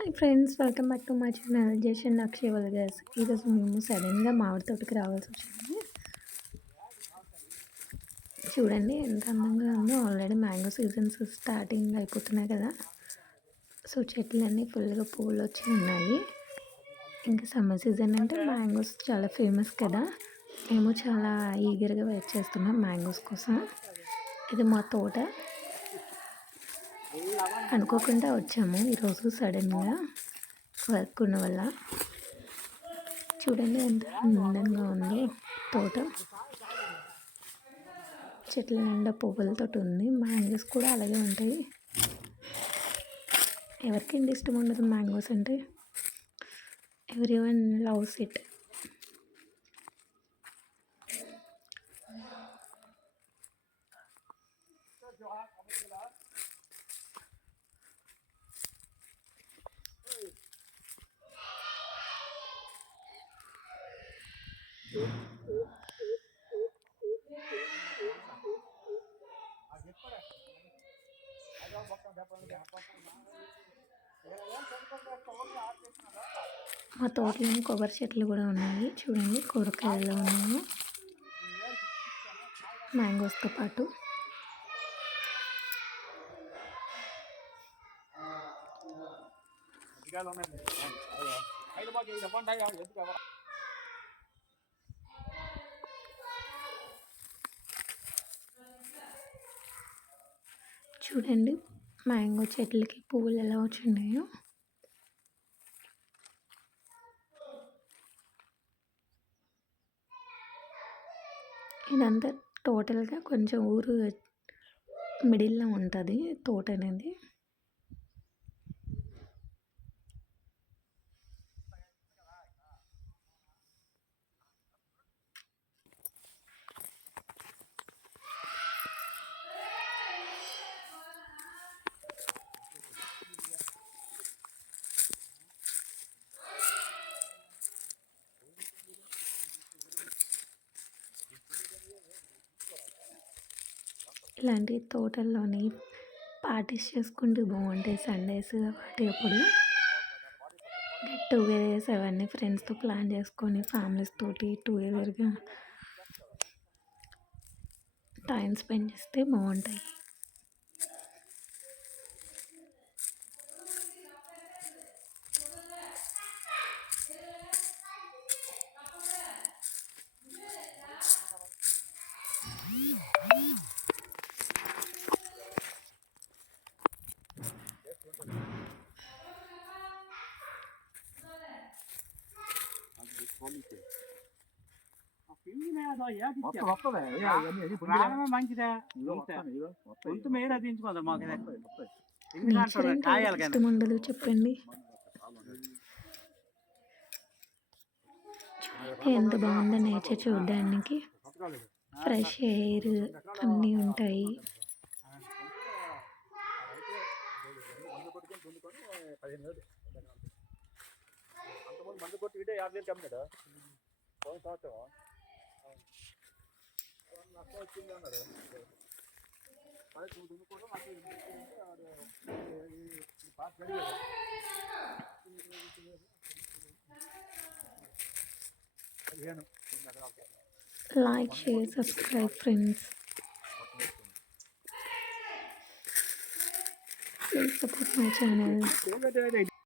Hi friends, welcome back to my channel Jesh and Akshay vloggers. ఈరోజు మేము సడన్గా మామిడి తోటకి రావాల్సి వచ్చింది. చూడండి ఎంత అందంగా ఉందో. ఆల్రెడీ మ్యాంగో సీజన్స్ స్టార్టింగ్ అయిపోతున్నాయి కదా. సో చెట్లన్నీ ఫుల్గా పువ్వులు వచ్చి ఉన్నాయి. ఇంకా సమ్మర్ సీజన్ అంటే మ్యాంగోస్ చాలా ఫేమస్ కదా. మేము చాలా ఈగర్గా వెయిట్ చేస్తున్నాం మ్యాంగోస్ కోసం. ఇది మా తోట. అనుకోకుండా వచ్చాము ఈరోజు సడన్గా వర్క్ ఉన్న వల్ల. చూడండి ఎంత అందంగా ఉందో తోట. చెట్ల నిండా పువ్వులతో ఉంది. మ్యాంగోస్ కూడా అలాగే ఉంటాయి. ఎవరికైనా ఇష్టం ఉండదు మ్యాంగోస్ అంటే. Every one loves it. మా తోటలో కొబ్బరి చెట్లు కూడా ఉన్నాయి. చూడండి కూరగాయలు ఉన్నాయి మ్యాంగోస్తో పాటు. చూడండి మ్యాంగో చెట్లకి పువ్వులు ఎలా వచ్చినాయో. ఇదంతా టోటల్గా కొంచెం ఊరు మిడిల్లో ఉంటుంది తోట అనేది. ఇలాంటి తోటల్లోని పార్టీస్ చేసుకుంటూ బాగుంటాయి. సండేస్ వాటి అప్పుడు గెట్ టుగెదర్స్ అవన్నీ ఫ్రెండ్స్తో ప్లాన్ చేసుకొని ఫ్యామిలీస్ తోటి టుగెదర్గా టైం స్పెండ్ చేస్తే బాగుంటాయి. ఇష్టం ఉండదు చెప్పండి. ఎంత బాగుందో నేచర్ చూడడానికి. ఫ్రెష్ ఎయిర్ అన్నీ ఉంటాయి. Like, share, subscribe friends. Please support my channel.